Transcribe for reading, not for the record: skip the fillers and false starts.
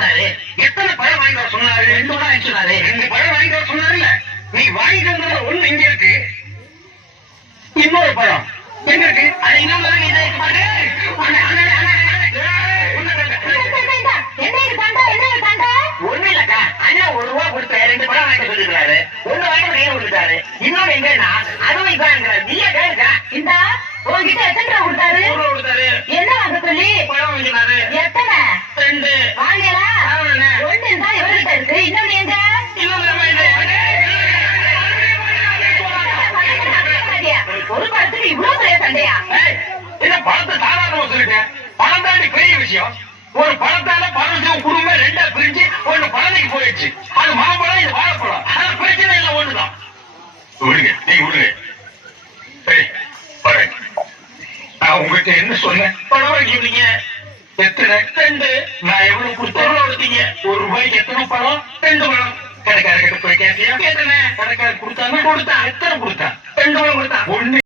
கொடுத்தாரு. எத்தனை பழம் வாங்கிட்டு வர சொன்னாரு? 2 பழம் வாங்கி சொன்னாரு. 2 பழம் வாங்கிட்டு வர சொன்னாருல்ல. நீ வாங்கிட்டு வந்தது ஒண்ணு இங்க இருக்கு, இன்னொரு பழம் எங்க இருக்கு? அது இன்னொரு இதை இருக்க மாட்டேன். ஒண்ணு இல்லக்கா, அண்ணா 1 ரூபா கொடுத்த 2 பழம் வாங்கிட்டு சொல்லிருக்காரு. 1 வாங்கிட்டு கையில கொடுத்தாரு, இன்னொன்னு எங்கன்னா அதுவும் இதான். நீயே கேளுக்கா. இந்த உங்ககிட்ட எத்தனை ரூபா கொடுத்தாரு? 100 ரூபா கொடுத்தாரு. என்ன வாங்க சொல்லி? பழம் வாங்கினாரு. எத்தனை? 2. வாங்கலா? ஒண்ணு தான் இவர்கிட்ட இருக்கு, இன்னொன்னு எங்க? ஒரு பழத்துக்கு இவ்வளவு பெரிய சண்டையா? என்ன பழத்தை சாதாரணமா சொல்லிட்டேன், பழம் தாண்டி பெரிய விஷயம். ஒரு பழத்தால பழம் குடும்பம் 2ஆ பிரிஞ்சு ஒண்ணு பழனிக்கு போயிடுச்சு. அது மாம்பழம், இது வாழைப்பழம். அது பிரச்சனை இல்லை, ஒண்ணுதான். விடுங்க, நீங்க விடுங்க. சரி வரேன். நான் உங்ககிட்ட என்ன சொன்னேன்? பழம் வாங்கிட்டீங்க. எத்தனை? 2. நான் எவ்வளவு கொடுத்தீங்க? 1 ரூபாய்க்கு எத்தனை பழம்? 2 பழம். கடைக்காரர்கிட்ட போய் கேட்டியா? கேட்டேன். கடைக்காரர் கொடுத்தாங்க. கொடுத்தான். எத்தனை கொடுத்தான்? 2 பழம் கொடுத்தான். 1